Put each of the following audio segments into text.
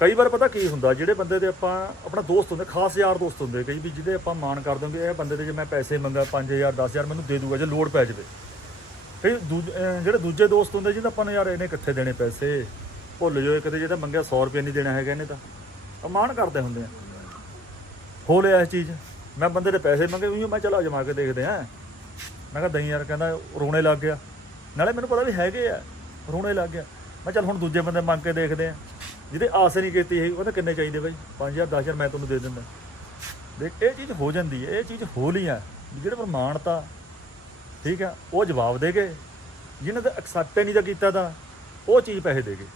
ਕਈ ਵਾਰ ਪਤਾ ਕੀ ਹੁੰਦਾ, ਜਿਹੜੇ ਬੰਦੇ ਦੇ ਆਪਾਂ ਆਪਣਾ ਦੋਸਤ ਹੁੰਦੇ, ਖਾਸ ਯਾਰ ਦੋਸਤ ਹੁੰਦੇ, ਕਈ ਵੀ ਜਿਹਦੇ ਆਪਾਂ ਮਾਣ ਕਰਦੇ ਹਾਂ ਵੀ ਇਹ ਬੰਦੇ ਦੇ ਜੇ ਮੈਂ ਪੈਸੇ ਮੰਗਾ 5000 10000 ਮੈਨੂੰ ਦੇ ਦੂਗਾ, ਜੇ ਲੋੜ ਪੈ ਜਾਵੇ। ਕਈ ਦੂਜ- ਜਿਹੜੇ ਦੂਜੇ ਦੋਸਤ ਹੁੰਦੇ, ਜਿਹਦਾ ਆਪਾਂ ਨੂੰ ਯਾਰ ਇਹਨੇ ਕਿੱਥੇ ਦੇਣੇ ਪੈਸੇ? ਭੁੱਲ ਜਾਓ ਕਿਤੇ ਜਿਹੜਾ ਮੰਗਿਆ 100 ਰੁਪਏ ਨਹੀਂ ਦੇਣਾ ਹੈਗਾ ਇਹਨੇ ਤਾਂ। ਉਹ ਮਾਣ ਕਰਦੇ ਹੁੰਦੇ ਆ। ਹੋ ਲਿਆ ਇਹ ਚੀਜ਼। ਮੈਂ ਬੰਦੇ ਦੇ ਪੈਸੇ ਮੰਗੇ ਵੀ ਮੈਂ ਚਲਾ ਜਮਾ ਕੇ ਦੇਖਦੇ ਆ। ਮੈਂ ਕਿਹਾ ਦਈ ਯਾਰ ਕਹਿੰਦਾ, ਰੋਣੇ ਲੱਗ ਗਿਆ। ਨਾਲੇ ਮੈਨੂੰ ਪਤਾ ਵੀ ਹੈਗੇ ਆ, ਰੋਣੇ ਲੱਗ ਗਿਆ। ਮੈਂ ਚੱਲ ਹੁਣ ਦੂਜੇ ਬੰਦੇ ਮੰਗ ਕੇ ਦੇਖਦੇ ਆ। ਜਿਹਦੇ ਆਸ ਨਹੀਂ ਕੀਤੀ ਹੈ ਉਹਦੇ ਕਿੰਨੇ ਚਾਹੀਦੇ ਬਾਈ? 5000 10000 ਮੈਂ ਤੁਹਾਨੂੰ ਦੇ ਦਿੰਦਾ। ਦੇਖ ਇਹ ਚੀਜ਼ ਹੋ ਜਾਂਦੀ ਹੈ ਇਹ ਚੀਜ਼ ਹੋ ਲੀਆਂ ਜਿਹੜੇ ਪਰ ਮਾਣਤਾ ਠੀਕ ਆ ਉਹ ਜਵਾਬ ਦੇ ਗਏ। ਜਿਹਨੇ ਤਾਂ ਐਕਸੈਪਟ ਨਹੀਂ ਤਾਂ ਕੀਤਾ ਤਾਂ ਉਹ ਚੀਜ਼ ਪੈਸੇ ਦੇ ਗਏ।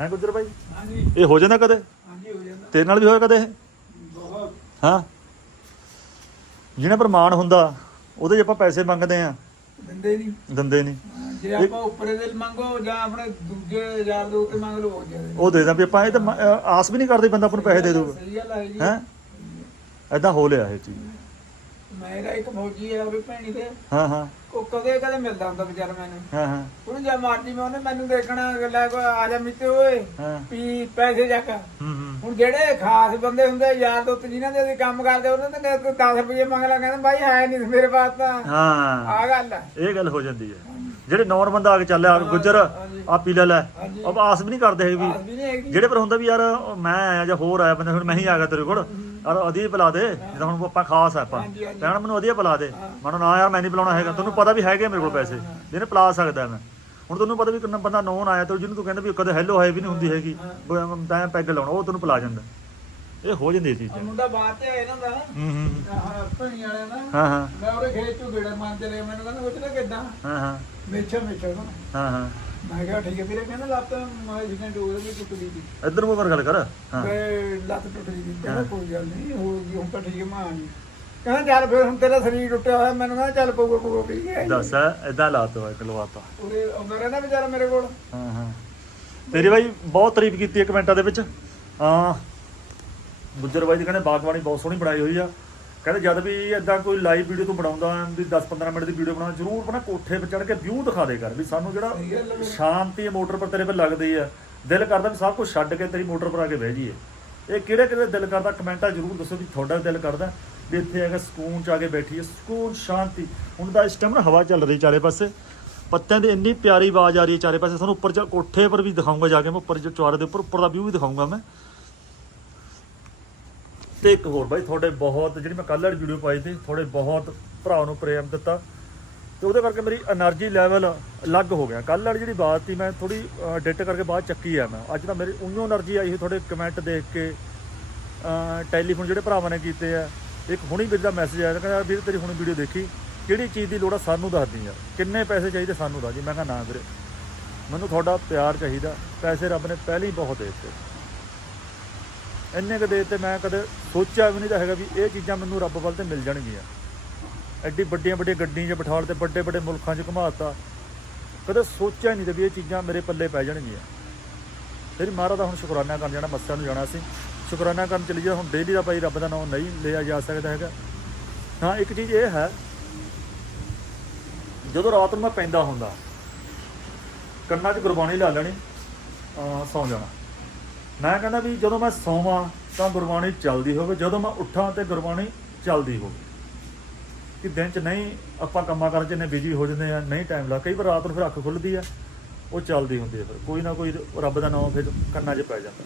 ਹੈ ਗੁੱਜਰ ਬਾਈ? ਹਾਂਜੀ। ਇਹ ਹੋ ਜਾਂਦਾ ਕਦੇ? ਹਾਂਜੀ ਹੋ ਜਾਂਦਾ। ਤੇਰੇ ਨਾਲ ਵੀ ਹੋਇਆ ਕਦੇ ਇਹ? ਬਹੁਤ। ਹਾਂ। ਜਿਹਨੇ ਪਰ ਮਾਣ ਹੁੰਦਾ ਉਹਦੇ 'ਚ ਆਪਾਂ ਪੈਸੇ ਮੰਗਦੇ ਆ ਦਿੰਦੇ ਨਹੀਂ। ਦਿੰਦੇ ਨਹੀਂ। ਹਾਂ, ਜੇ ਆਪਾਂ ਉੱਪਰੇ ਦੇ ਮੰਗੋ ਜਾਂ ਆਪਣੇ ਦੂਜੇ ਯਾਰ ਦੋ ਤੇ ਮੰਗ ਲਓ ਹੋ ਜਾਵੇ ਉਹ ਦੇ ਦਾਂ ਵੀ ਆਪਾਂ ਇਹ ਤਾਂ ਮ- ਅਹ ਆਸ ਵੀ ਨਹੀਂ ਕਰਦੇ ਬੰਦਾ ਆਪਾਂ ਨੂੰ ਪੈਸੇ ਦੇ ਦੂਗਾ ਸਹੀ ਗੱਲ ਹੈ ਜੀ। ਹੈ? ਐਦਾਂ ਹੋ ਲਿਆ ਇਹ ਚੀਜ਼। ਮੇਰਾ ਇੱਕ ਫੌਜੀ ਹੈ ਉਹਦੇ ਭੈਣੀ ਦੇ। ਹਾਂ ਹਾਂ। ਉਹ ਕਦੇ ਕਦੇ ਮਿਲਦਾ ਹੁੰਦਾ ਵਿਚਾਰਾ ਮੈਨੂੰ। ਹਾਂ ਹਾਂ। ਉਹਨੂੰ ਜਾਂ ਮਾਰਦੀ ਮੈਂ ਉਹਨੇ ਮੈਨੂੰ ਦੇਖਣਾ ਲੈ ਕੋ ਆ ਜਾ ਮਿੱਤੇ ਓਏ ਹਾਂ। ਵੀ ਪੈਸੇ ਜਾ ਕੇ। ਹੂੰ ਹੂੰ। ਹੁਣ ਜਿਹੜੇ ਖਾਸ ਬੰਦੇ ਹੁੰਦੇ ਯਾਰ ਦੋਸਤ ਜਿਨ੍ਹਾਂ ਦੇ ਅਸੀਂ ਕੰਮ ਕਰਦੇ ਉਹਨਾਂ ਤੇ 10 ਰੁਪਏ ਮੰਗ ਲਾ ਕਹਿੰਦੇ ਬਾਈ ਹੈ ਨਹੀਂ ਮੇਰੇ ਪਾਸ ਤਾਂ ਹਾਂ। ਆ ਗੱਲ ਹੈ ਇਹ ਗੱਲ ਹੋ ਜਾਂਦੀ ਹੈ। ਜਿਹੜੇ ਨੌਨ ਬੰਦਾ ਆ ਕੇ ਚੱਲਿਆ ਗੁੱਜਰ। ਆ ਪੀ ਲੈ ਲੈ। ਉਹ ਆਸ ਵੀ ਨਹੀਂ ਕਰਦੇ ਹੈਗੇ ਵੀ ਜਿਹੜੇ ਪਰ ਹੁੰਦਾ ਵੀ ਯਾਰ ਮੈਂ ਆਇਆ ਜਾਂ ਹੋਰ ਆਇਆ ਬੰਦਾ ਹੁਣ ਮੈਂ ਹੀ ਆ ਗਿਆ ਤੇਰੇ ਕੋਲ। ਯਾਰ ਅਧੀ ਪਿਲਾ ਦੇ। ਜਿੱਦਾਂ ਹੁਣ ਆਪਾਂ ਖਾਸ ਆ ਆਪਾਂ। ਕਹਿਣਾ ਮੈਨੂੰ ਵਧੀਆ ਪਿਲਾ ਦੇ। ਮੈਨੂੰ ਨਾ ਯਾਰ ਮੈਂ ਨਹੀਂ ਪਿਲਾਉਣਾ ਹੈਗਾ। ਤੁਹਾਨੂੰ ਪਤਾ ਵੀ ਹੈਗੇ ਮੇਰੇ ਕੋਲ ਪੈਸੇ। ਜਿਹਨੇ ਪਿਲਾ ਸਕਦਾ ਮੈਂ। ਹੁਣ ਤੁਹਾਨੂੰ ਪਤਾ ਵੀ ਕਿੰਨਾ ਬੰਦਾ ਨੌਨ ਆਇਆ ਤੇ ਜਿਹਨੂੰ ਤੂੰ ਕਹਿੰਦਾ ਵੀ ਕਦੇ ਹੈਲੋ ਹੈ ਵੀ ਨਹੀਂ ਹੁੰਦੀ ਹੈਗੀ। ਤਾਂ ਪੈਗ ਲਾਉਣਾ ਉਹ ਤੈਨੂੰ ਪਿਲਾ ਜਾਂਦਾ। ਇਹ ਹੋ ਜਾਂਦੀ ਆ ਚੀਜ਼ਾਂ। ਮੁੰਡਾ ਬਾਹਰ ਤੇ ਆਇਆ ਨਾ ਦਾ ਹੂੰ ਹੂੰ। ਆਹ ਭਣੀ ਵਾਲਿਆਂ ਦਾ। ਹਾਂ ਹਾਂ। ਮੈਂ ਉਹਦੇ ਖੇਤ ਚੋਂ ਗੇੜਾ ਮਾਰ ਚਲੇ ਮੈਨੂੰ ਕਹਿੰਦਾ ਪੁੱਛਦਾ ਕਿੱਦਾਂ? ਹਾਂ ਹਾਂ। ਮੇਛਾ ਮੇਛਾ ਨਾ। ਹਾਂ ਹਾਂ। ਮੈਂ ਕਿਹਾ ਠੀਕ ਹੈ ਵੀਰੇ ਕਹਿੰਦਾ ਲੱਤ ਮੈਂ ਜਿਵੇਂ ਡੋਰ ਵੀ ਟੁੱਟ ਗਈ ਸੀ। ਇੱਧਰ ਮੂੰਹ ਕਰ ਗੱਲ ਕਰ। ਹਾਂ। ਤੇ ਲੱਤ ਟੁੱਟ ਗਈ ਸੀ। ਕਹਿੰਦਾ ਕੋਈ ਗੱਲ ਨਹੀਂ ਹੋ ਗਈ ਹੁਣ ਤਾਂ ਠੀਕ ਹੈ ਮਾਂ ਜੀ। ਕਹਿੰਦਾ ਚੱਲ ਫਿਰ ਹੁਣ ਤੇਰਾ ਸਰੀਰ ਟੁੱਟਿਆ ਹੋਇਆ ਮੈਨੂੰ ਕਹਿੰਦਾ ਚੱਲ ਪਊਗਾ ਪਊਗਾ ਠੀਕ ਹੈ। ਦੱਸ ਇਦਾਂ ਲਾਤੋ ਇੱਕ ਲਵਾਤਾ ਉਹਦੇ ਆਉਂਦਾ ਰਹਿੰਦਾ ਵਿਚਾਰਾ ਮੇਰੇ ਕੋਲ। ਹਾਂ ਹਾਂ। ਤੇਰੀ ਬਾਈ ਬਹੁਤ ਤਾਰੀਫ ਕੀਤੀ ਹੈ ਕਮੈਂਟਾਂ ਦੇ ਵਿੱਚ। ਹਾਂ। ਗੁੱਜਰ ਬਾਈ ਦੀ ਕਹਿੰਦੇ ਬਾਗਬਾਨੀ ਬਹੁਤ ਸੋਹਣੀ ਬਣਾਈ ਹੋਈ ਆ। ਕਹਿੰਦੇ ਜਦ ਵੀ ਇਦਾਂ ਕੋਈ ਲਾਈਵ ਵੀਡੀਓ ਤੂੰ ਬਣਾਉਂਦਾ ਵੀ 10-15 ਮਿੰਟ ਦੀ ਵੀਡੀਓ ਬਣਾ ਜ਼ਰੂਰ ਆਪਣਾ ਕੋਠੇ 'ਤੇ ਚੜ੍ਹ ਕੇ ਵਿਊ ਦਿਖਾ ਦੇ ਕਰ ਵੀ ਸਾਨੂੰ ਜਿਹੜਾ ਸ਼ਾਂਤੀ ਮੋਟਰ ਪਰ ਤੇਰੇ 'ਤੇ ਲੱਗਦੀ ਆ। ਦਿਲ ਕਰਦਾ ਵੀ ਸਭ ਕੁਝ ਛੱਡ ਕੇ ਤੇਰੀ ਮੋਟਰ ਪਰ ਆ ਕੇ ਬਹਿ ਜਾਈਏ। ਇਹ ਕਿਹੜੇ ਕਿਹੜੇ ਦਿਲ ਕਰਦਾ ਕਮੈਂਟਾਂ ਜ਼ਰੂਰ ਦੱਸੋ ਵੀ ਤੁਹਾਡਾ ਦਿਲ ਕਰਦਾ ਵੀ ਇੱਥੇ ਹੈਗਾ ਸਕੂਨ ਚ ਆ ਕੇ ਬੈਠੀਏ। ਸਕੂਨ ਸ਼ਾਂਤੀ। ਹੁਣ ਦਾ ਇਸ ਟਾਈਮ ਨਾ ਹਵਾ ਚੱਲ ਰਹੀ ਚਾਰੇ ਪਾਸੇ। ਪੱਤਿਆਂ ਦੀ ਇੰਨੀ ਪਿਆਰੀ ਆਵਾਜ਼ ਆ ਰਹੀ ਹੈ ਚਾਰੇ ਪਾਸੇ। ਤੁਹਾਨੂੰ ਉੱਪਰ ਜਾ ਕੋਠੇ ਪਰ ਵੀ ਦਿਖਾਉਂਗਾ ਜਾ ਕੇ ਮੈਂ ਉੱਪਰ ਜੋ ਚੁਆਰੇ ਦੇ ਉੱਪਰ ਉੱਪਰ ਦਾ ਵਿਊ ਵੀ ਦਿਖਾਉਂਗਾ ਮੈਂ। ਤੇ ਇੱਕ ਹੋਰ ਬਾਈ, ਤੁਹਾਡੇ ਬਹੁਤ, ਜਿਹੜੀ ਮੈਂ ਕੱਲ੍ਹ ਵਾਲੀ ਵੀਡੀਓ ਪਾਈ ਸੀ, ਤੁਹਾਡੇ ਬਹੁਤ ਭਰਾ ਨੂੰ ਪ੍ਰੇਮ ਦਿੱਤਾ। ਤੇ ਉਹਦੇ ਕਰਕੇ ਮੇਰੀ એનર્ਜੀ ਲੈਵਲ ਅਲੱਗ ਹੋ ਗਿਆ। ਕੱਲ੍ਹ ਵਾਲੀ ਜਿਹੜੀ ਬਾਤ ਸੀ, ਮੈਂ ਥੋੜੀ ਡਿਟ ਕਰਕੇ ਬਾਅਦ ਚੱਕੀ ਆ ਮੈਂ। ਅੱਜ ਤਾਂ ਮੇਰੀ ਉਈਓ એનર્ਜੀ ਆਈ ਸੀ ਤੁਹਾਡੇ ਕਮੈਂਟ ਦੇਖ ਕੇ। ਟੈਲੀਫੋਨ ਜਿਹੜੇ ਭਰਾਵਾਂ ਨੇ ਕੀਤੇ ਆ, ਇੱਕ ਹੁਣੀ ਵੀਰ ਦਾ ਮੈਸੇਜ ਆਇਆ, ਕਹਿੰਦਾ, ਵੀਰ, ਤੇਰੀ ਹੁਣੀ ਵੀਡੀਓ ਦੇਖੀ। ਕਿਹੜੀ ਚੀਜ਼ ਦੀ ਲੋੜ ਆ? ਸਾਨੂੰ ਦੱਸਦੀ ਯਾਰ ਕਿੰਨੇ ਪੈਸੇ ਚਾਹੀਦੇ ਸਾਨੂੰ ਦੱਸ ਜੀ ਮੈਂ ਕਿਹਾ, ਨਾ ਵੀਰੇ, ਮੈਨੂੰ ਤੁਹਾਡਾ ਪਿਆਰ ਚਾਹੀਦਾ। ਪੈਸੇ ਰੱਬ ਨੇ ਪਹਿਲਾਂ ਹੀ ਬਹੁਤ ਦੇ ਦਿੱਤੇ। ਇੰਨੇ ਕੁ ਦੇ 'ਤੇ ਮੈਂ ਕਦੇ ਸੋਚਿਆ ਵੀ ਨਹੀਂ ਤਾਂ ਹੈਗਾ ਵੀ ਇਹ ਚੀਜ਼ਾਂ ਮੈਨੂੰ ਰੱਬ ਵੱਲ ਤੇ ਮਿਲ ਜਾਣਗੀਆਂ। ਐਡੀ ਵੱਡੀਆਂ ਵੱਡੀਆਂ ਗੱਡੀਆਂ 'ਚ ਬਿਠਾਲ ਤੇ ਵੱਡੇ ਵੱਡੇ ਮੁਲਕਾਂ 'ਚ ਘੁਮਾਤਾ ਕਦੇ ਸੋਚਿਆ ਨਹੀਂ ਤਾਂ ਵੀ ਇਹ ਚੀਜ਼ਾਂ ਮੇਰੇ ਪੱਲੇ ਪੈ ਜਾਣਗੀਆਂ। ਫਿਰ ਮਹਾਰਾਜ ਦਾ ਹੁਣ ਸ਼ੁਕਰਾਨਾ ਕਰਨ ਜਾਣਾ, ਮੱਸਿਆ ਨੂੰ ਜਾਣਾ ਸੀ। ਸ਼ੁਕਰਾਨਾ ਕਰਨ ਚਲੀ ਜਾ ਹੁਣ ਡੇਲੀ ਦਾ ਭਾਈ ਰੱਬ ਦਾ ਨਾਮ ਨਹੀਂ ਲਿਆ ਜਾ ਸਕਦਾ ਹੈਗਾ। ਹਾਂ, ਇੱਕ ਚੀਜ਼ ਇਹ ਹੈ, ਜਦੋਂ ਰਾਤ ਨੂੰ ਮੈਂ ਪੈਂਦਾ ਹੁੰਦਾ, ਕੰਨਾਂ 'ਚ ਗੁਰਬਾਣੀ ਲਾ ਲੈਣੀ, ਅਹ ਸੌਂ ਜਾਣਾ। ਮੈਂ ਕਹਿੰਦਾ ਵੀ ਜਦੋਂ ਮੈਂ ਸੌਵਾਂ ਤਾਂ ਗੁਰਬਾਣੀ ਚੱਲਦੀ ਹੋਵੇ, ਜਦੋਂ ਮੈਂ ਉੱਠਾਂ ਤੇ ਗੁਰਬਾਣੀ ਚੱਲਦੀ ਹੋਵੇ। ਕਿ ਦਿਨ 'ਚ ਨਹੀਂ ਆਪਾਂ ਕੰਮਾਂ ਕਾਰਾਂ 'ਚ ਇੰਨੇ ਬਿਜ਼ੀ ਹੋ ਜਾਂਦੇ ਆ, ਨਹੀਂ ਟਾਈਮ ਲਾ ਕਈ ਵਾਰ ਰਾਤ ਨੂੰ ਫਿਰ ਅੱਖ ਖੁੱਲਦੀ ਆ, ਉਹ ਚੱਲਦੀ ਹੁੰਦੀ ਹੈ ਫਿਰ। ਕੋਈ ਨਾ ਕੋਈ ਰੱਬ ਦਾ ਨਾਮ ਫਿਰ ਕੰਨਾਂ 'ਚ ਪੈ ਜਾਂਦਾ।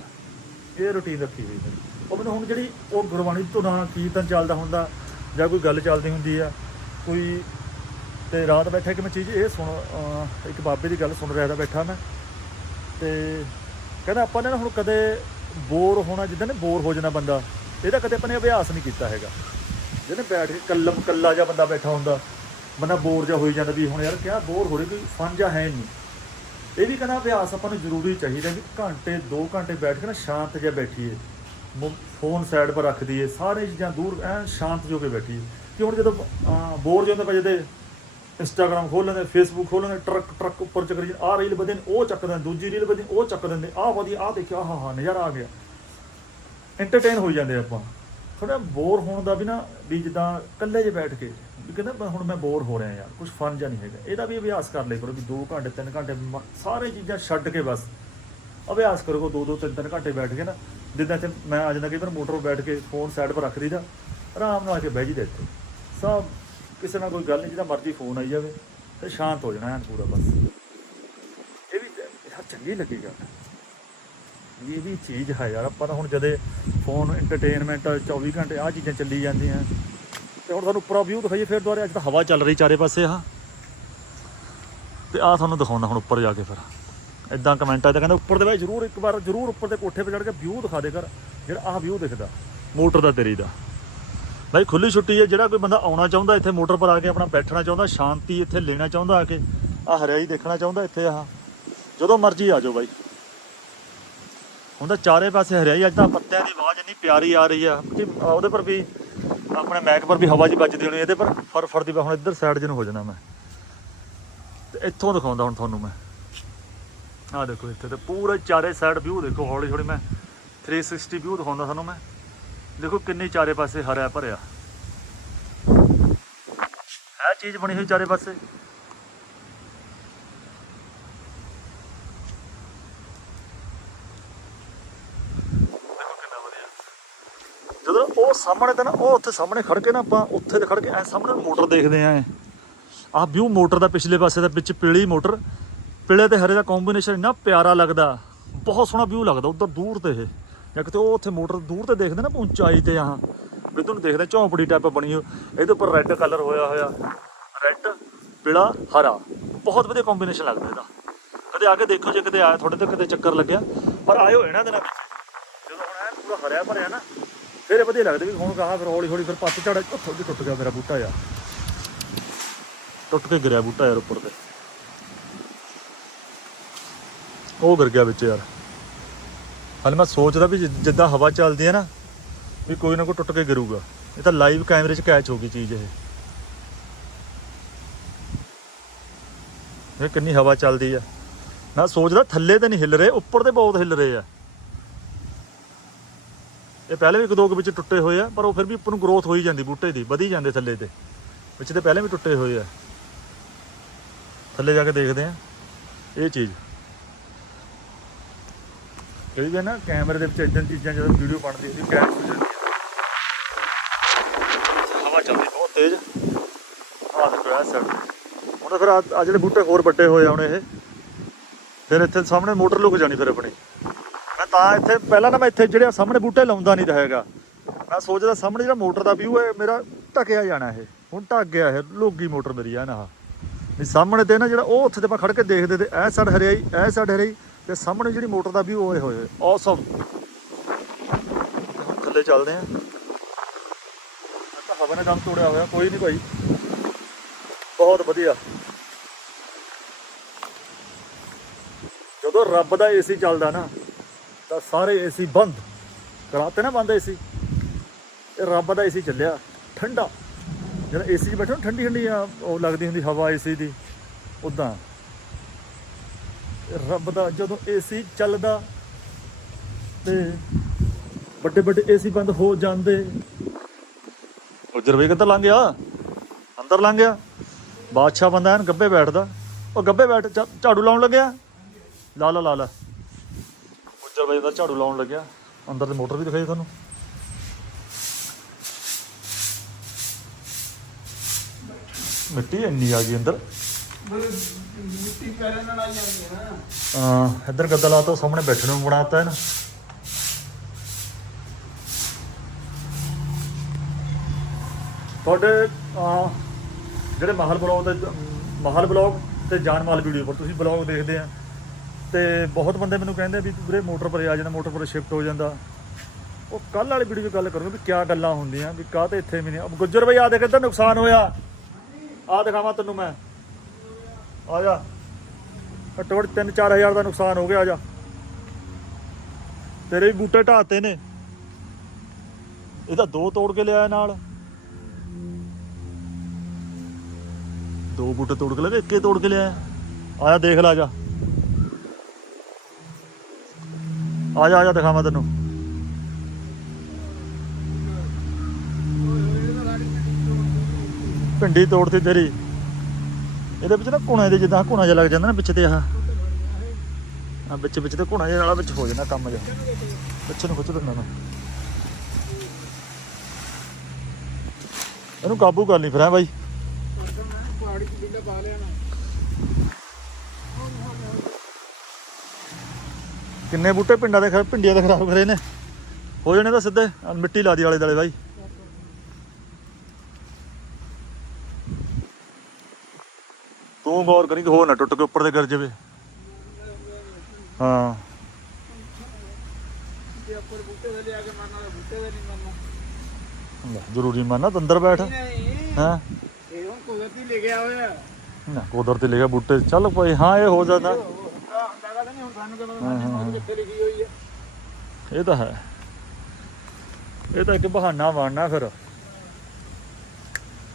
ਇਹ ਰੁਟੀਨ ਰੱਖੀ ਹੋਈ ਹੈ। ਉਹ ਮੈਨੂੰ ਹੁਣ ਜਿਹੜੀ ਉਹ ਗੁਰਬਾਣੀ ਤੋਂ ਨਾ ਕੀਰਤਨ ਚੱਲਦਾ ਹੁੰਦਾ, ਜਾਂ ਕੋਈ ਗੱਲ ਚੱਲਦੀ ਹੁੰਦੀ ਆ, ਕੋਈ ਤੇ ਰਾਤ ਬੈਠਾ ਕਿ ਮੈਂ ਚੀਜ਼, ਇਹ ਸੁਣ ਇੱਕ ਬਾਬੇ ਦੀ ਗੱਲ ਸੁਣ ਰਿਹਾ ਤਾਂ ਬੈਠਾ ਮੈਂ। ਤੇ ਕਹਿੰਦਾ ਆਪਾਂ ਨੇ ਨਾ ਹੁਣ ਕਦੇ ਬੋਰ ਹੋਣਾ, ਜਿੱਦਾਂ ਨੇ ਬੋਰ ਹੋ ਜਾਣਾ ਬੰਦਾ, ਇਹਦਾ ਕਦੇ ਆਪਾਂ ਨੇ ਅਭਿਆਸ ਨਹੀਂ ਕੀਤਾ ਹੈਗਾ। ਜਿਹਨੇ ਬੈਠ ਕੇ ਕੱਲਮ, ਕੱਲਾ ਜਿਹਾ ਬੰਦਾ ਬੈਠਾ ਹੁੰਦਾ, ਬੰਦਾ ਬੋਰ ਜਿਹਾ ਹੋਈ ਜਾਂਦਾ ਵੀ ਹੁਣ ਯਾਰ ਕਿਹਾ ਬੋਰ ਹੋ ਰਹੀ, ਕੋਈ ਫਨ ਜਿਹਾ ਹੈ ਨਹੀਂ। ਇਹ ਵੀ ਕਹਿੰਦਾ ਅਭਿਆਸ ਆਪਾਂ ਨੂੰ ਜ਼ਰੂਰੀ ਚਾਹੀਦਾ ਕਿ ਘੰਟੇ 2 ਘੰਟੇ ਬੈਠ ਕੇ ਨਾ ਸ਼ਾਂਤ ਜਿਹਾ ਬੈਠੀਏ। ਮੋ- ਫੋਨ ਸਾਈਡ ਪਰ ਰੱਖ ਦਈਏ, ਸਾਰੇ ਚੀਜ਼ਾਂ ਦੂਰ, ਐਨ ਸ਼ਾਂਤ ਜੋ ਕੇ ਬੈਠੀਏ। ਕਿ ਹੁਣ ਜਦੋਂ ਬੋਰ ਜਿਹਾ ਹੁੰਦਾ ਪਏ ਜਦੇ ਇੰਸਟਾਗ੍ਰਾਮ ਖੋਲ ਲੈਂਦੇ ਫੇਸਬੁੱਕ ਖੋਲ ਲੈਂਦੇ, ਟਰੱਕ ਟਰੱਕ ਉੱਪਰ ਚੱਕਰ ਜੀ ਆਹ ਰੀਲ ਵਧੇ, ਉਹ ਚੱਕ ਦਿੰਦੇ, ਦੂਜੀ ਰੀਲ ਵਧੇ, ਉਹ ਚੱਕ ਦਿੰਦੇ, ਆਹ ਵਧੀਆ ਆਹ ਦੇਖਿਆ, ਆਹ ਹਾਂ ਨਜ਼ਾਰਾ ਆ ਗਿਆ। ਐਂਟਰਟੇਨ ਹੋ ਜਾਂਦੇ ਆਪਾਂ। ਥੋੜਾ ਬੋਰ ਹੋਣ ਦਾ ਵੀ ਨਾ, ਵੀ ਜਿੱਦਾਂ ਇਕੱਲੇ 'ਚ ਬੈਠ ਕੇ, ਵੀ ਕਹਿੰਦਾ ਹੁਣ ਮੈਂ ਬੋਰ ਹੋ ਰਿਹਾ ਯਾਰ ਕੁਝ ਫਨ ਜਾਂ ਨਹੀਂ ਹੈਗਾ। ਇਹਦਾ ਵੀ ਅਭਿਆਸ ਕਰ ਲਿਆ ਕਰੋ ਵੀ 2 ਘੰਟੇ 3 ਘੰਟੇ ਮ- ਸਾਰੇ ਚੀਜ਼ਾਂ ਛੱਡ ਕੇ ਬਸ। ਅਭਿਆਸ ਕਰੋ ਦੋ ਦੋ ਤਿੰਨ ਤਿੰਨ ਘੰਟੇ ਬੈਠ ਕੇ ਨਾ, ਜਿੱਦਾਂ ਤੇ ਮੈਂ ਆ ਜਾਂਦਾ ਕਈ ਵਾਰ ਮੋਟਰ 'ਤੇ ਬੈਠ ਕੇ ਫੋਨ ਸਾਈਡ 'ਪਰ ਰੱਖ ਦਈਦਾ, ਆਰਾਮ ਨਾਲ ਆ ਕੇ ਬਹਿ ਜੀ ਦੇ ਇੱਥੇ। ਸਭ ਕਿਸੇ ਨਾਲ ਕੋਈ ਗੱਲ ਨਹੀਂ ਜਿਹਦਾ ਮਰਜ਼ੀ ਫੋਨ ਆਈ ਜਾਵੇ, ਤੇ ਸ਼ਾਂਤ ਹੋ ਜਾਣਾ ਐਨ ਪੂਰਾ ਬਸ। ਇਹ ਵੀ ਯਾਰ ਚੰਗੀ ਲੱਗੀ ਗੱਲ। ਇਹ ਵੀ ਚੀਜ਼ ਹੈ ਯਾਰ, ਆਪਾਂ ਤਾਂ ਹੁਣ ਜਦੇ ਫੋਨ ਐਂਟਰਟੇਨਮੈਂਟ 24 ਘੰਟੇ ਆ ਚੀਜ਼ਾਂ ਚੱਲੀ ਜਾਂਦੀਆਂ। ਤੇ ਹੁਣ ਤੁਹਾਨੂੰ ਉੱਪਰੋਂ ਵਿਊ ਦਿਖਾਈਏ ਫਿਰ ਦੁਬਾਰੇ, ਅੱਜ ਤਾਂ ਹਵਾ ਚੱਲ ਰਹੀ ਚਾਰੇ ਪਾਸੇ ਆ ਤੇ ਆ ਤੁਹਾਨੂੰ ਦਿਖਾਉਣਾ ਹੁਣ ਉੱਪਰ ਜਾ ਕੇ ਫਿਰ। ਇਦਾਂ ਕਮੈਂਟਾਂ 'ਚ ਕਹਿੰਦੇ ਉੱਪਰ ਦੇ ਵਿੱਚ ਜ਼ਰੂਰ ਇੱਕ ਵਾਰ, ਜ਼ਰੂਰ ਉੱਪਰ ਦੇ ਕੋਠੇ 'ਤੇ ਚੜ੍ਹ ਕੇ ਵਿਊ ਦਿਖਾ ਦੇ ਕਰ ਜਿਹੜਾ ਆਹ ਵਿਊ ਦਿਖਦਾ। ਮੋਟਰ ਦਾ ਤੇਰੀ ਦਾ। ਬਾਈ ਖੁੱਲੀ ਛੁੱਟੀ ਹੈ, ਜਿਹੜਾ ਕੋਈ ਬੰਦਾ ਆਉਣਾ ਚਾਹੁੰਦਾ, ਇੱਥੇ ਮੋਟਰ ਪਰ ਆ ਕੇ ਆਪਣਾ ਬੈਠਣਾ ਚਾਹੁੰਦਾ, ਸ਼ਾਂਤੀ ਇੱਥੇ ਲੈਣਾ ਚਾਹੁੰਦਾ ਆ ਕੇ ਆ ਹਰਿਆਈ ਦੇਖਣਾ ਚਾਹੁੰਦਾ ਇੱਥੇ ਆਹ। ਜਦੋਂ ਮਰਜ਼ੀ ਆ ਜਾਓ ਬਾਈ। ਹੁਣ ਤਾਂ ਚਾਰੇ ਪਾਸੇ ਹਰਿਆਈ, ਅੱਜ ਤਾਂ ਪੱਤਿਆਂ ਦੀ ਆਵਾਜ਼ ਇੰਨੀ ਪਿਆਰੀ ਆ ਰਹੀ ਆ ਕਿ ਉਹਦੇ ਪਰ ਵੀ ਆਪਣੇ ਮੈਕ ਪਰ ਵੀ ਹਵਾ ਜੀ ਵੱਜਦੀ ਹੋਣੀ ਇਹਦੇ ਪਰ ਫਰ ਫਰ ਦੀ ਹੁਣ ਇੱਧਰ ਸਾਈਡ ਜਿਹਨੂੰ ਹੋ ਜਾਣਾ ਮੈਂ। ਤੇ ਇੱਥੋਂ ਦਿਖਾਉਂਦਾ ਹੁਣ ਤੁਹਾਨੂੰ ਮੈਂ। ਆਹ ਦੇਖੋ ਇੱਥੇ ਤੇ ਪੂਰੇ ਚਾਰੇ ਸਾਈਡ ਵਿਊ ਦੇਖੋ ਹੌਲੀ ਹੌਲੀ ਮੈਂ 360 ਵਿਊ ਦਿਖਾਉਂਦਾ ਤੁਹਾਨੂੰ ਮੈਂ। ਦੇਖੋ ਕਿੰਨੀ ਚਾਰੇ ਪਾਸੇ ਹਰਿਆ ਭਰਿਆ। ਹੈ ਚੀਜ਼ ਬਣੀ ਹੋਈ ਚਾਰੇ ਪਾਸੇ। ਜਦੋਂ ਉਹ ਸਾਹਮਣੇ ਤਾਂ ਨਾ, ਉਹ ਉੱਥੇ ਸਾਹਮਣੇ ਖੜ ਕੇ ਨਾ ਆਪਾਂ ਉੱਥੇ ਤੇ ਖੜ ਕੇ ਐ ਸਾਹਮਣੇ ਮੋਟਰ ਦੇਖਦੇ ਆਂ। ਆਹ ਵਿਊ ਮੋਟਰ ਦਾ ਪਿਛਲੇ ਪਾਸੇ ਦਾ ਵਿੱਚ ਪੀਲੀ ਮੋਟਰ। ਪੀਲੇ ਤੇ ਹਰੇ ਦਾ ਕੰਬੀਨੇਸ਼ਨ ਇੰਨਾ ਪਿਆਰਾ ਲੱਗਦਾ। ਬਹੁਤ ਸੋਹਣਾ ਵਿਊ ਲੱਗਦਾ, ਉਧਰ ਦੂਰ ਤੇ ਇਹ। ਜਾਂ ਕਿਤੇ ਉਹ ਉੱਥੇ ਮੋਟਰ ਦੂਰ ਤੇ ਦੇਖਦੇ ਨਾ ਉਚਾਈ ਤੇ ਆਹ, ਵੀ ਤੁਹਾਨੂੰ ਦੇਖਦੇ ਝੌਂਪੜੀ ਟਾਈਪ ਬਣੀ ਹੋ ਇਹਦੇ ਉੱਪਰ ਰੈੱਡ ਕਲਰ ਹੋਇਆ ਹੋਇਆ। ਰੈੱਡ ਪੀਲਾ, ਹਰਾ। ਬਹੁਤ ਵਧੀਆ ਕੰਬੀਨੇਸ਼ਨ ਲੱਗਦਾ ਇਹਦਾ। ਕਦੇ ਆ ਕੇ ਦੇਖੋ, ਜੇ ਕਿਤੇ ਆਇਆ ਤੁਹਾਡੇ ਤੇ ਕਿਤੇ ਚੱਕਰ ਲੱਗਿਆ। ਪਰ ਆਇਓ ਇਹਨਾਂ ਦਿਨਾਂ ਵਿੱਚ ਜਦੋਂ ਹੁਣ ਐਨ ਪੂਰਾ ਹਰਿਆ ਭਰਿਆ ਨਾ, ਫਿਰ ਇਹ ਵਧੀਆ ਲੱਗਦਾ ਵੀ ਹੁਣ ਕਹਾ ਫਿਰ ਹੌਲੀ ਹੌਲੀ ਫਿਰ ਪੱਤ ਝੜ, ਉੱਥੋਂ ਦੀ ਟੁੱਟ ਗਿਆ ਮੇਰਾ ਬੂਟਾ ਯਾਰ। ਟੁੱਟ ਕੇ ਗਿਰਿਆ ਬੂਟਾ ਯਾਰ ਉੱਪਰ ਤੇ। ਉਹ ਗਿਰ ਗਿਆ ਵਿੱਚ ਯਾਰ। ਹਾਲੇ ਮੈਂ ਸੋਚਦਾ ਵੀ ਜਿ- ਜਿੱਦਾਂ ਹਵਾ ਚੱਲਦੀ ਹੈ ਨਾ, ਵੀ ਕੋਈ ਨਾ ਕੋਈ ਟੁੱਟ ਕੇ ਗਿਰੂਗਾ। ਇਹ ਤਾਂ ਲਾਈਵ ਕੈਮਰੇ 'ਚ ਕੈਚ ਹੋ ਗਈ ਚੀਜ਼ ਇਹ। ਇਹ ਕਿੰਨੀ ਹਵਾ ਚੱਲਦੀ ਆ। ਮੈਂ ਸੋਚਦਾ ਥੱਲੇ ਤੇ ਨਹੀਂ ਹਿੱਲ ਰਹੇ, ਉੱਪਰ ਤੇ ਬਹੁਤ ਹਿੱਲ ਰਹੇ ਆ। ਇਹ ਪਹਿਲੇ ਵੀ ਇੱਕ ਦੋ ਕੁ ਵਿੱਚ ਟੁੱਟੇ ਹੋਏ ਆ, ਪਰ ਉਹ ਫਿਰ ਵੀ ਉੱਪਰ ਨੂੰ ਗਰੋਥ ਹੋਈ ਜਾਂਦੀ, ਬੂਟੇ ਦੀ, ਵਧੀ ਜਾਂਦੇ ਥੱਲੇ ਤੇ। ਵਿੱਚ ਤੇ ਪਹਿਲੇ ਵੀ ਟੁੱਟੇ ਹੋਏ ਆ। ਥੱਲੇ ਜਾ ਕੇ ਦੇਖਦੇ ਆ। ਇਹ ਚੀਜ਼। ਕਈ ਵਾਰ ਨਾ ਕੈਮਰੇ ਦੇ ਵਿੱਚ ਇਦਾਂ ਚੀਜ਼ਾਂ ਜਦੋਂ ਵੀਡੀਓ ਬਣਦੀ ਹੁੰਦੀ ਕੈਚ ਹੋ ਜਾਂਦੀ ਹੈ। ਹਵਾ ਚੱਲਦੀ ਬਹੁਤ ਤੇਜ਼। ਆਹ ਦੇਖੋ ਇਹ ਸਾਈਡ ਹੁਣ ਫਿਰ ਆ ਜਿਹੜੇ ਬੂਟੇ ਹੋਰ ਵੱਡੇ ਹੋਏ ਆ ਹੁਣ ਇਹ। ਫਿਰ ਇੱਥੇ ਸਾਹਮਣੇ ਮੋਟਰ ਲੁਕ ਜਾਣੀ ਫਿਰ ਆਪਣੀ। ਮੈਂ ਤਾਂ ਇੱਥੇ ਪਹਿਲਾਂ ਨਾ ਮੈਂ ਇੱਥੇ ਜਿਹੜੇ ਸਾਹਮਣੇ ਬੂਟੇ ਲਾਉਂਦਾ ਨਹੀਂ ਹੈਗਾ। ਮੈਂ ਸੋਚਦਾ ਸਾਹਮਣੇ ਜਿਹੜਾ ਮੋਟਰ ਦਾ ਵਿਊ ਹੈ ਮੇਰਾ ਢਕਿਆ ਜਾਣਾ ਇਹ। ਹੁਣ ਢੱਕ ਗਿਆ ਇਹ ਲੋਗੀ ਮੋਟਰ ਮੇਰੀ ਆ ਨਾ। ਵੀ ਸਾਹਮਣੇ ਤੇ ਨਾ ਜਿਹੜਾ ਉਹ ਉੱਥੇ ਤੇ ਆਪਾਂ ਖੜ ਕੇ ਦੇਖਦੇ ਤੇ ਇਹ ਸਾਈਡ ਹਰਿਆਈ ਇਹ ਸਾਈਡ ਹਰਿਆਈ। ਤੇ ਸਾਹਮਣੇ ਜਿਹੜੀ ਮੋਟਰ ਦਾ ਵਿਊ ਹੋਏ ਹੋਏ ਔਸਮ ਥੱਲੇ ਚੱਲਦੇ ਆ ਤਾਂ ਹਵਾ ਨੇ ਦਮ ਤੋੜਿਆ ਹੋਇਆ ਕੋਈ ਨਹੀਂ ਭਾਈ। ਬਹੁਤ ਵਧੀਆ। ਜਦੋਂ ਰੱਬ ਦਾ ਏਸੀ ਚੱਲਦਾ ਨਾ ਤਾਂ ਸਾਰੇ ਏਸੀ ਬੰਦ। ਕਰਾਤੇ ਨਾ ਬੰਦ ਏਸੀ। ਇਹ ਰੱਬ ਦਾ ਏਸੀ ਚੱਲਿਆ ਠੰਡਾ। ਜਿਹੜਾ ਏਸੀ 'ਚ ਬੈਠੋ ਠੰਡੀ ਠੰਡੀ ਆ ਉਹ ਲੱਗਦੀ ਹੁੰਦੀ ਹਵਾ ਏਸੀ ਦੀ। ਉਦਾਂ। ਰੱਬ ਦਾ ਜਦੋਂ ਏਸੀ ਚੱਲਦਾ ਤੇ ਵੱਡੇ ਵੱਡੇ ਏਸੀ ਬੰਦ ਹੋ ਜਾਂਦੇ। ਉਜਰ ਵੀ ਕਿੱਧਰ ਲੰਘ ਗਿਆ? ਅੰਦਰ ਲੰਘ ਗਿਆ। ਬਾਦਸ਼ਾਹ ਬੰਦਾ ਐਨ ਗੱਬੇ ਬੈਠਦਾ। ਉਹ ਗੱਬੇ ਬੈਠ ਝਾੜੂ ਲਾਉਣ ਲੱਗਿਆ? ਲਾ ਲਾ ਲਾ ਲਾ। ਗੁੱਜਰ ਬਈ ਦਾ ਝਾੜੂ ਲਾਉਣ ਲੱਗਿਆ। ਅੰਦਰ ਦੀ ਮੋਟਰ ਵੀ ਦਿਖਾਈ ਤੁਹਾਨੂੰ। ਮਿੱਟੀ ਇੰਨੀ ਆ ਗਈ ਅੰਦਰ। ਮਿੱਟੀ ਪੈਰਾਂ ਨਾਲ ਆ ਜਾਂਦੀ ਹੈ ਨਾ ਹਾਂ ਇੱਧਰ ਗੱਦਾ ਲਾਤਾ ਉਹ ਸਾਹਮਣੇ ਬੈਠਣ ਨੂੰ ਬਣਾਤਾ ਹੈ ਤੁਹਾਡੇ ਅਹ, ਜਿਹੜੇ ਮਹਲ ਬਲੌਗ ਤੇ ਮਹਲ ਬਲੌਗ ਤੇ ਜਾਨਮਾਲ ਵੀਡੀਓ ਪਰ ਤੁਸੀਂ ਬਲੌਗ ਦੇਖਦੇ ਆ। ਤੇ ਬਹੁਤ ਬੰਦੇ ਮੈਨੂੰ ਕਹਿੰਦੇ ਵੀ ਵੀਰੇ ਮੋਟਰ ਪਰ ਆ ਜਾਂਦਾ ਮੋਟਰ ਪਰ ਸ਼ਿਫਟ ਹੋ ਜਾਂਦਾ। ਉਹ ਕੱਲ ਵਾਲੀ ਵੀਡੀਓ 'ਚ ਗੱਲ ਕਰੂੰਗਾ ਵੀ ਕਿਆ ਗੱਲਾਂ ਹੁੰਦੀਆਂ ਵੀ ਕਾਹ ਤੇ ਇੱਥੇ ਵੀ ਨਹੀਂ। ਅਬ ਗੁੱਜਰ ਬਈ ਆ ਦੇਖ ਇੱਧਰ ਨੁਕਸਾਨ ਹੋਇਆ। ਆ ਦਿਖਾਵਾਂ ਤੈਨੂੰ ਮੈਂ। ਆ ਜਾ। ਘੱਟੋ ਘੱਟ 3-4000 ਦਾ ਨੁਕਸਾਨ ਹੋ ਗਿਆ, ਆ ਜਾ। ਤੇਰੇ ਵੀ ਬੂਟੇ ਢਾਤੇ ਨੇ। ਇਹ ਤਾਂ ਦੋ ਤੋੜ ਕੇ ਲਿਆਇਆ ਨਾਲ। ਦੋ ਬੂਟੇ ਤੋੜ ਕੇ ਲਿਆ ਇੱਕੇ ਤੋੜ ਕੇ ਲਿਆਇਆ। ਆਇਆ ਦੇਖ ਲੈ ਜਾ। ਆ ਜਾ ਆ ਜਾ, ਦਿਖਾਵਾਂ ਤੈਨੂੰ। ਭਿੰਡੀ ਤੋੜਤੀ ਤੇਰੀ। ਇਹਦੇ ਵਿੱਚ ਨਾ ਕੁਣਾ ਦੇ ਜਿੱਦਾਂ ਕੁਣਾ ਜਿਹਾ ਲੱਗ ਜਾਂਦਾ ਨਾ ਵਿੱਚ ਤੇ ਆਹ। ਆ ਵਿੱਚ ਵਿੱਚ ਤੇ ਘੁਣਾ ਜਿਹਾ ਵਾਲਾ ਵਿੱਚ ਹੋ ਜਾਣਾ ਕੰਮ ਜਿਹਾ। ਪਿੱਛੇ ਨੂੰ ਖਿੱਚ ਦਿੰਦਾ ਮੈਂ। ਇਹਨੂੰ ਕਾਬੂ ਕਰ ਲਈ ਫਿਰ, ਹੈ ਬਾਈ? ਕਿੰਨੇ ਬੂਟੇ ਪਿੰਡਾਂ ਦੇ ਖਰ ਪਿੰਡੀਆਂ ਦੇ ਖਰਾਬ ਕਰੇ ਨੇ? ਹੋ ਜਾਣੇ ਤਾਂ ਸਿੱਧੇ ਮਿੱਟੀ ਲਾ ਦੀ ਵਾਲੇ ਦਾਲੇ ਬਾਈ। ਗੌਰ ਕਰੀ ਕਿ ਹੋ ਨਾ ਟੁੱਟ ਕੇ ਉੱਪਰ ਦੇ ਗਿਰ ਜਾਵੇ। ਹਾਂ। ਜੇ ਉੱਪਰ ਬੂਟੇ ਦੇ ਲਿਆ ਕੇ ਮਰਨਾ ਤਾਂ ਬੂਟੇ ਦੇ ਨਹੀਂ ਮਰਨਾ ਲੈ, ਜ਼ਰੂਰੀ ਤੂੰ ਅੰਦਰ ਬੈਠ ਹਾਂ ਇਹ ਹੁਣ ਕੁਦਰਤੀ ਲਿਖਿਆ ਹੋਇਆ। ਨਾ ਕੁਦਰਤੀ ਲਿਖਿਆ ਬੂਟੇ। ਚੱਲ ਭਾਈ ਹਾਂ ਇਹ ਹੋ ਜਾਂਦਾ। ਇਹ ਤਾਂ ਹੈ। ਇਹ ਤਾਂ ਇੱਕ ਬਹਾਨਾ ਬਣਨਾ ਫਿਰ।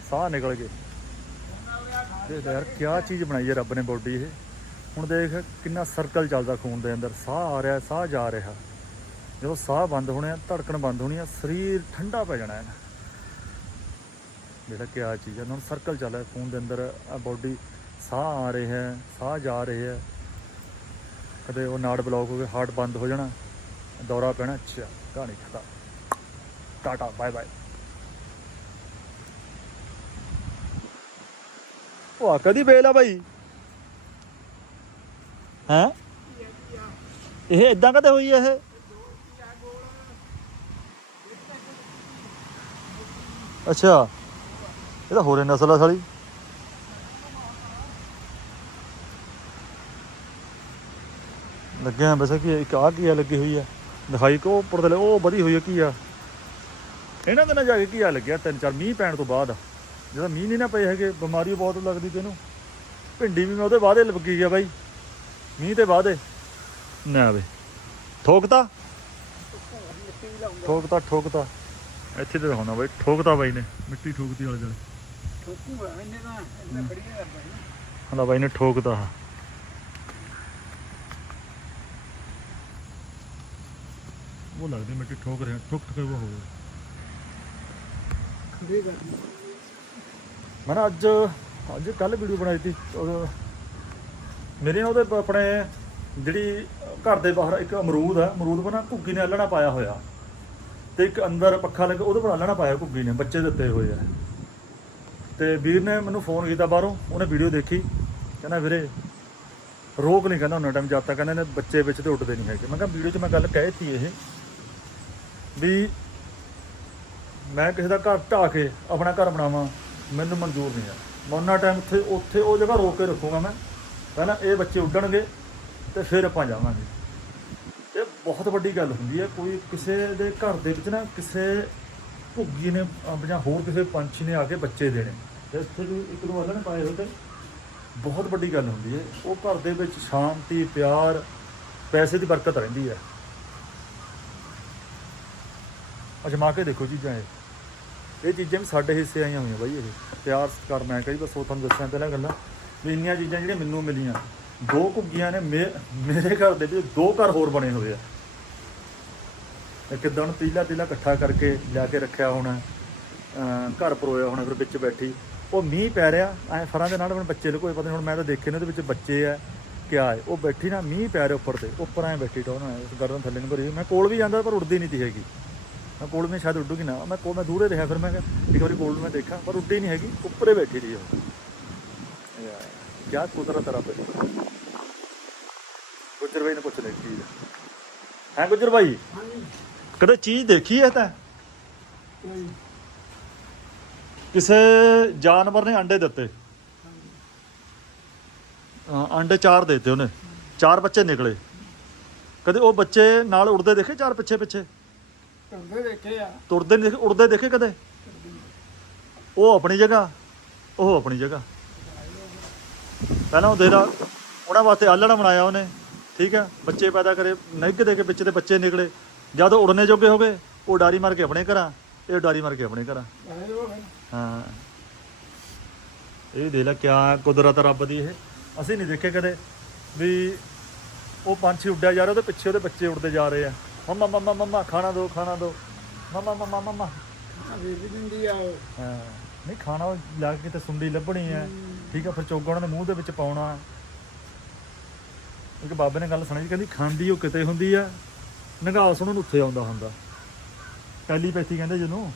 ਸਾਹ ਨਿਕਲ ਗਏ। ਤੇ ਯਾਰ, ਕਿਆ ਚੀਜ਼ ਬਣਾਈ ਹੈ ਰੱਬ ਨੇ ਬੋਡੀ ਇਹ। ਹੁਣ ਦੇਖ ਕਿੰਨਾ ਸਰਕਲ ਚੱਲਦਾ ਖੂਨ ਦੇ ਅੰਦਰ, ਸਾਹ ਆ ਰਿਹਾ, ਸਾਹ ਜਾ ਰਿਹਾ। ਜਦੋਂ ਸਾਹ ਬੰਦ ਹੋਣੇ ਆ, ਧੜਕਣ ਬੰਦ ਹੋਣੀ ਆ, ਸਰੀਰ ਠੰਡਾ ਪੈ ਜਾਣਾ ਹੈ। ਜਿਹੜਾ ਕਿਆ ਚੀਜ਼ ਹੈ ਹੁਣ ਸਰਕਲ ਚੱਲ ਰਿਹਾ ਖੂਨ ਦੇ ਅੰਦਰ, ਆ ਬੋਡੀ ਸਾਹ ਆ ਰਿਹਾ ਹੈ, ਸਾਹ ਜਾ ਰਿਹਾ ਹੈ। ਕਦੇ ਉਹ ਨਾੜ ਬਲੌਕ ਹੋ ਗਏ ਹਾਰਟ ਬੰਦ ਹੋ ਜਾਣਾ, ਦੌਰਾ ਪੈਣਾ, ਅੱਛਾ, ਕਹਾਣੀ ਖਤਮ। ਟਾਟਾ ਬਾਏ ਬਾਏ ਉਹ ਆ ਕਦੀ ਬੇਲ ਆ ਬਾਈ। ਹੈ? ਇਹ ਇਦਾਂ ਕਦੇ ਹੋਈ ਇਹ? ਅੱਛਾ, ਇਹ ਤਾਂ ਹੋਰੇ ਨਸਲ ਆ ਸਾਲੀ। ਲੱਗਿਆ ਵੈਸੇ ਕੀ ਇੱਕ ਆ ਕੀ ਆ ਲੱਗੀ ਹੋਈ ਆ। ਦਿਖਾਈ ਕੋ ਉੱਪਰ ਤੇ ਉਹ ਵਧੀ ਹੋਈ ਆ, ਕੀ ਆ? ਇਹਨਾਂ ਦਿਨਾਂ ਜਾ ਕੇ ਕੀ ਆ ਲੱਗਿਆ, ਤਿੰਨ ਚਾਰ ਮੀਂਹ ਪੈਣ ਤੋਂ ਬਾਅਦ। ਜਦੋਂ ਮੀਂਹ ਨਹੀਂ ਨਾ ਪਏ ਹੈਗੇ ਬਿਮਾਰੀ ਬਹੁਤ ਲੱਗਦੀ ਤੈਨੂੰ ਭਿੰਡੀ ਵੀ ਮੈਂ ਉਹਦੇ ਬਾਅਦੇ ਲੱਗੀ ਗਿਆ ਬਾਈ। ਮੀਂਹ ਤੇ ਬਾਅਦੇ ਨਾ ਬਈ ਠੋਕਤਾ? ਠੋਕਤਾ ਠੋਕਤਾ। ਇੱਥੇ ਤੇ ਹੋਣਾ ਬਾਈ ਠੋਕਤਾ ਬਾਈ ਨੇ ਮਿੱਟੀ ਠੋਕਦੀ ਵਾਲੇ ਜਲੇ ਠੋਕੂ ਇਹਨੇ ਨਾ ਇੰਨਾ ਬੜੀਆ ਕਰਦਾ ਹੈ ਹਲਾ ਬਾਈ ਨੇ ਠੋਕਤਾ। ਉਹ ਲੱਗਦੀ ਮਿੱਟੀ ਠੋਕ ਰਿਹਾ ਠੁਕ ਠੁਕ ਉਹ ਹੋ ਗਿਆ। ਮੈਂ ਨਾ ਅੱਜ ਅੱਜ ਕੱਲ ਵੀਡੀਓ ਬਣਾਈ ਸੀ ਉਹ ਮੇਰੇ ਨਾਲ ਉਹਦੇ ਆਪਣੇ ਜਿਹੜੀ ਘਰ ਦੇ ਬਾਹਰ ਇੱਕ ਅਮਰੂਦ ਹੈ ਅਮਰੂਦ ਬਣਾ ਘੁੱਗੀ ਨੇ ਆਲਣਾ ਪਾਇਆ ਹੋਇਆ। ਤੇ ਇੱਕ ਅੰਦਰ ਪੱਖਾ ਲੱਗਾ, ਉਹਦੇ ਪਰ ਆਲਣਾ ਪਾਇਆ ਘੁੱਗੀ ਨੇ, ਬੱਚੇ ਦਿੱਤੇ ਹੋਏ ਆ। ਤੇ ਵੀਰ ਨੇ ਮੈਨੂੰ ਫੋਨ ਕੀਤਾ ਬਾਹਰੋਂ, ਉਹਨੇ ਵੀਡੀਓ ਦੇਖੀ। ਕਹਿੰਦਾ ਵੀਰੇ, ਰੋਕ ਨਹੀਂ ਕਹਿੰਦਾ ਉਹਨਾਂ ਟਾਈਮ, ਜਦ ਤੱਕ ਕਹਿੰਦੇ ਨੇ ਬੱਚੇ ਵਿੱਚ ਤੇ ਉੱਡਦੇ ਨਹੀਂ ਹੈਗੇ। ਮੈਂ ਕਿਹਾ ਵੀਡੀਓ 'ਚ ਮੈਂ ਗੱਲ ਕਹਿ ਦਿੱਤੀ ਇਹ, ਵੀ ਮੈਂ ਕਿਸੇ ਦਾ ਘਰ ਢਾਹ ਕੇ ਆਪਣਾ ਘਰ ਬਣਾਵਾਂ। ਮੈਨੂੰ ਮਨਜ਼ੂਰ ਨਹੀਂ ਹੈ ਮੈਂ ਉਹਨਾਂ ਟਾਈਮ ਉੱਥੇ ਉੱਥੇ ਉਹ ਜਗ੍ਹਾ ਰੋਕ ਕੇ ਰੱਖੂਗਾ ਮੈਂ। ਕਹਿੰਦਾ ਇਹ ਬੱਚੇ ਉੱਡਣਗੇ ਤੇ ਫਿਰ ਆਪਾਂ ਜਾਵਾਂਗੇ। ਇਹ ਬਹੁਤ ਵੱਡੀ ਗੱਲ ਹੁੰਦੀ ਹੈ, ਕੋਈ ਕਿਸੇ ਦੇ ਘਰ ਦੇ ਵਿੱਚ ਨਾ ਕਿਸੇ ਭੁੱਗੀ ਨੇ ਜਾਂ ਹੋਰ ਕਿਸੇ ਪੰਛੀ ਨੇ ਆ ਕੇ ਬੱਚੇ ਦੇਣੇ। ਤੇ ਇੱਥੇ ਵੀ ਇੱਕ ਦੋ ਵਾਲਾ ਨੇ ਪਾਏ ਹੋਏ ਬਹੁਤ ਵੱਡੀ ਗੱਲ ਹੁੰਦੀ ਹੈ। ਉਹ ਘਰ ਦੇ ਵਿੱਚ ਸ਼ਾਂਤੀ, ਪਿਆਰ, ਪੈਸੇ ਦੀ ਬਰਕਤ ਰਹਿੰਦੀ ਹੈ। ਅਜਮਾ ਕੇ ਦੇਖੋ ਚੀਜ਼ਾਂ ਇਹ। ਇਹ ਚੀਜ਼ਾਂ ਵੀ ਸਾਡੇ ਹਿੱਸੇ ਆਈਆਂ ਹੋਈਆਂ ਬਾਈ ਇਹ। ਪਿਆਰ, ਸਤਿਕਾਰ, ਮੈਂ ਕਹੀ ਬਸ ਉਹ ਤੁਹਾਨੂੰ ਦੱਸਿਆ ਪਹਿਲਾਂ ਗੱਲਾਂ। ਵੀ ਇੰਨੀਆਂ ਚੀਜ਼ਾਂ ਜਿਹੜੀਆਂ ਮੈਨੂੰ ਮਿਲੀਆਂ, ਦੋ ਘੁੱਗੀਆਂ ਨੇ ਮੇ- ਮੇਰੇ ਘਰ ਦੇ ਵਿੱਚ ਦੋ ਘਰ ਹੋਰ ਬਣੇ ਹੋਏ ਆ। ਇੱਕ ਦਿਨ ਤੀਲਾ ਤੀਲਾ ਇਕੱਠਾ ਕਰਕੇ ਲਿਆ ਕੇ ਰੱਖਿਆ ਹੋਣਾ ਘਰ ਪਰੋਇਆ ਹੋਣਾ, ਫਿਰ ਵਿੱਚ ਬੈਠੀ। ਉਹ ਮੀਂਹ ਪੈ ਰਿਹਾ, ਐ ਫਰਾਂ ਦੇ ਨਾਲ ਆਪਣੇ ਬੱਚੇ ਲੁਕੋਏ ਪਤਾ ਨਹੀਂ ਹੁਣ ਮੈਂ ਤਾਂ ਦੇਖੇ ਨੇ ਉਹਦੇ ਵਿੱਚ ਬੱਚੇ ਆ, ਕਿਆ ਹੈ। ਉਹ ਬੈਠੀ ਨਾ, ਮੀਂਹ ਪੈ ਰਿਹਾ ਉੱਪਰ ਤੇ, ਉੱਪਰ ਐ ਬੈਠੀ ਟੋਨ ਉਸ ਗਰਦਨ ਥੱਲੇ ਨੂੰ ਭਰੀ ਹੋਈ। ਮੈਂ ਕੋਲ ਵੀ ਜਾਂਦਾ, ਪਰ ਉੱਡਦੀ ਨਹੀਂ ਤੀ ਹੈਗੀ। ਮੈਂ ਕੋਲ ਮੈਂ ਸ਼ਾਇਦ ਉੱਡੂਗੀ ਨਾ। ਮੈਂ ਕੋਲ ਮੈਂ ਦੂਰੇ ਰਿਹਾ ਫਿਰ ਮੈਂ ਕਿਹਾ ਇੱਕ ਵਾਰੀ ਕੋਲ ਮੈਂ ਦੇਖਾਂ ਪਰ ਉੱਡੀ ਨਹੀਂ ਹੈਗੀ ਉੱਪਰੇ ਬੈਠੀ ਰਹੀ ਉਹ। ਯਾਰ ਕਿਆ ਕੁਦਰਤ ਰੱਬ ਦੀ। ਗੁੱਜਰ ਬਾਈ ਨੇ ਪੁੱਛ ਲਈ ਚੀਜ਼ ਹੈ ਗੁੱਜਰ ਬਾਈ? ਕਦੇ ਚੀਜ਼ ਦੇਖੀ ਹੈ ਤਾਂ? ਕਿਸੇ ਜਾਨਵਰ ਨੇ ਅੰਡੇ ਦਿੱਤੇ। ਹਾਂ, ਅੰਡੇ ਚਾਰ ਦੇਤੇ ਉਹਨੇ। ਚਾਰ ਬੱਚੇ ਨਿਕਲੇ। ਕਦੇ ਉਹ ਬੱਚੇ ਨਾਲ ਉੜਦੇ ਦੇਖੇ ਚਾਰ ਪਿੱਛੇ ਪਿੱਛੇ ਦੇਖੇ ਆ। ਤੁਰਦੇ ਨਹੀਂ ਦੇਖੇ ਉੜਦੇ ਦੇਖੇ ਕਦੇ? ਉਹ ਆਪਣੀ ਜਗ੍ਹਾ ਉਹ ਆਪਣੀ ਜਗ੍ਹਾ। ਪਹਿਲਾਂ ਉਹ ਦੇਦਾ ਉਹਨਾਂ ਵਾਸਤੇ ਆਲਣਾ ਬਣਾਇਆ ਉਹਨੇ ਠੀਕ ਹੈ? ਬੱਚੇ ਪੈਦਾ ਕਰੇ ਨਿੱਘ ਦੇ ਕੇ ਵਿੱਚ ਦੇ ਬੱਚੇ ਨਿਕਲੇ। ਜਦ ਉੜਨੇ ਜੋਗੇ ਹੋ ਗਏ ਉਹ ਡਾਰੀ ਮਾਰ ਕੇ ਆਪਣੇ ਘਰਾਂ ਇਹ ਡਾਰੀ ਮਾਰ ਕੇ ਆਪਣੇ ਘਰਾਂ। ਆਏ ਉਹ ਫਿਰ ਹਾਂ। ਇਹ ਦੇ ਲੈ ਕਿਆ ਕੁਦਰਤ ਰੱਬ ਦੀ ਇਹ। ਅਸੀਂ ਨਹੀਂ ਦੇਖੇ ਕਦੇ ਵੀ ਉਹ ਪੰਛੀ ਉੱਡਿਆ ਜਾ ਰਿਹਾ ਉਹਦੇ ਪਿੱਛੇ ਉਹਦੇ ਬੱਚੇ ਉੱਡਦੇ ਜਾ ਰਹੇ ਆ। ਮੰਮਾ ਮੰਮਾ ਮੰਮਾ ਖਾਣਾ ਦਿਓ ਖਾਣਾ ਦਿਓ ਮੰਮਾ ਮੰਮਾ ਮੰਮਾ। ਆ ਵੀ ਦਿੰਦੀ ਆ ਉਹ। ਹਾਂ। ਨਹੀਂ ਖਾਣਾ ਉਹ ਲਾ ਕੇ ਕਿਤੇ ਸੁੰਡੀ ਲੱਭਣੀ ਹੈ। ਠੀਕ ਆ ਫਿਰ ਚੋਗਾ ਉਹਨਾਂ ਦੇ ਮੂੰਹ ਦੇ ਵਿੱਚ ਪਾਉਣਾ। ਇੱਕ ਬਾਬੇ ਨੇ ਗੱਲ ਸੁਣਾਈ ਕਹਿੰਦੀ ਖਾਂਦੀ ਉਹ ਕਿਤੇ ਹੁੰਦੀ ਆ। ਨਿਗਾਹ ਉਹਨੂੰ ਉੱਥੇ ਆਉਂਦਾ ਹੁੰਦਾ। ਟੈਲੀਪੈਥੀ ਕਹਿੰਦੇ ਜਿਹਨੂੰ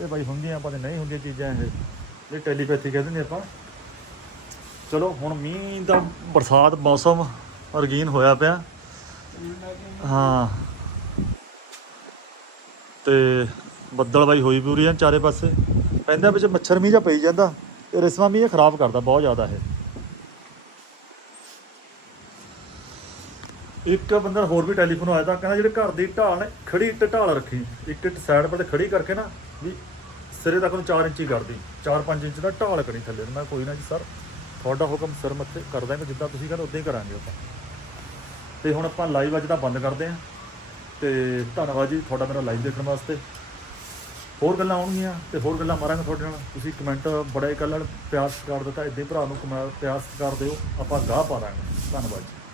ਇਹ ਬਾਈ ਹੁੰਦੀਆਂ ਆਪਾਂ ਤੇ ਨਹੀਂ ਹੁੰਦੀਆਂ ਚੀਜ਼ਾਂ ਇਹ। ਇਹ ਟੈਲੀਪੈਥੀ ਕਹਿੰਦੇ ਨੇ ਆਪਾਂ। ਚਲੋ ਹੁਣ ਮੀਂਹ ਦਾ ਬਰਸਾਤ ਮੌਸਮ ਰਗੀਨ ਹੋਇਆ ਪਿਆ। ਹਾਂ। ਤੇ ਬੱਦਲ ਬਾਈ ਹੋਈ ਪੂਰੀ ਆ ਚਾਰੇ ਪਾਸੇ। ਪੈਂਦਾ ਵਿੱਚ ਮੱਛਰ ਮੀਂਹ ਜਾਂ ਪਈ ਜਾਂਦਾ। ਤੇ ਰਿਸਵਾ ਮੀਂਹ ਖਰਾਬ ਕਰਦਾ ਬਹੁਤ ਜ਼ਿਆਦਾ ਇਹ। ਇੱਕ ਬੰਦਾ ਹੋਰ ਵੀ ਟੈਲੀਫੋਨ ਆਇਆ ਤਾਂ ਕਹਿੰਦਾ ਜਿਹੜੇ ਘਰ ਦੀ ਢਾਲ ਨੇ, ਖੜੀ ਇੱਟ ਢਾਲ ਰੱਖੀ। ਇੱਕ ਇੱਟ ਸਾਈਡ ਪਰ ਖੜੀ ਕਰਕੇ ਨਾ ਵੀ ਸਿਰੇ ਤੱਕ ਨੂੰ 4 ਇੰਚੀ ਕਰਦੀ। 4-5 ਇੰਚ ਦਾ ਢਾਲ ਕਰੀ ਥੱਲੇ ਮੈਂ ਕੋਈ ਨਾ ਜੀ ਸਰ, ਤੁਹਾਡਾ ਹੁਕਮ ਸਿਰ ਮੱਥੇ ਕਰ ਦਾਂਗੇ ਜਿੱਦਾਂ ਤੁਸੀਂ ਕਹਿੰਦੇ ਉਦਾਂ ਹੀ ਕਰਾਂਗੇ ਆਪਾਂ। ਤੇ ਹੁਣ ਆਪਾਂ ਲਾਈਵ ਅੱਜ ਦਾ ਬੰਦ ਕਰਦੇ ਹਾਂ। ਤੇ ਧੰਨਵਾਦ ਜੀ ਤੁਹਾਡਾ ਮੇਰਾ ਲਾਈਵ ਦੇਖਣ ਵਾਸਤੇ। ਹੋਰ ਗੱਲਾਂ ਆਉਣਗੀਆਂ ਤੇ ਹੋਰ ਗੱਲਾਂ ਮਾਰਾਂਗੇ ਤੁਹਾਡੇ ਨਾਲ। ਤੁਸੀਂ ਕਮੈਂਟ ਬੜਾ ਹੀ ਕੱਲ੍ਹ ਪਿਆਰ ਸਤਿਕਾਰ ਦਿੱਤਾ। ਇਦਾਂ ਹੀ ਭਰਾ ਨੂੰ ਕਮੈ- ਪਿਆਰ ਸਤਿਕਾਰ ਦਿਓ। ਆਪਾਂ ਗਾਹ ਪਾ ਦਾਂਗੇ। ਧੰਨਵਾਦ ਜੀ।